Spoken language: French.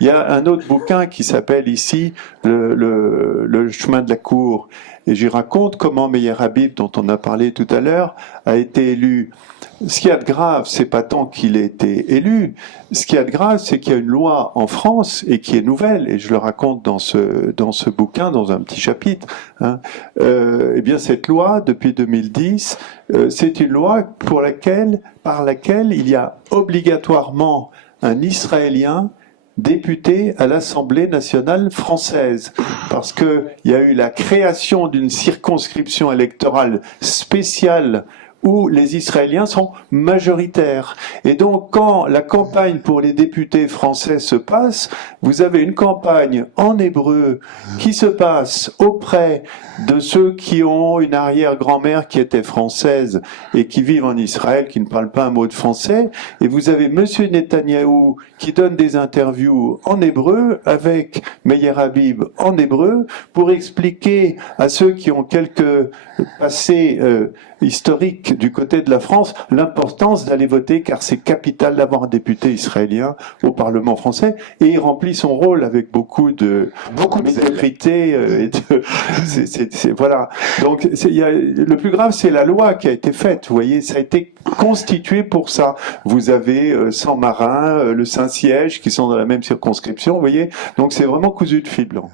Il y a un autre bouquin qui s'appelle ici le chemin de la cour. Et j'y raconte comment Meyer Habib, dont on a parlé tout à l'heure, a été élu. Ce qu'il y a de grave, c'est pas tant qu'il ait été élu. Ce qu'il y a de grave, c'est qu'il y a une loi en France et qui est nouvelle. Et je le raconte dans ce bouquin, dans un petit chapitre. Hein. Eh bien, cette loi, depuis 2010, c'est une loi par laquelle il y a obligatoirement un Israélien député à l'Assemblée nationale française, parce qu'il y a eu la création d'une circonscription électorale spéciale où les Israéliens sont majoritaires. Et donc, quand la campagne pour les députés français se passe, vous avez une campagne en hébreu qui se passe auprès de ceux qui ont une arrière-grand-mère qui était française et qui vivent en Israël, qui ne parlent pas un mot de français, et vous avez Monsieur Netanyahou qui donne des interviews en hébreu avec Meyer Habib en hébreu pour expliquer à ceux qui ont quelques passés historiques du côté de la France l'importance d'aller voter, car c'est capital d'avoir un député israélien au Parlement français, et il remplit son rôle avec beaucoup de médiocrité voilà. Donc le plus grave, c'est la loi qui a été faite. Vous voyez, ça a été constitué pour ça. Vous avez Saint-Marin, le Saint-Siège qui sont dans la même circonscription. Vous voyez, donc c'est vraiment cousu de fil blanc.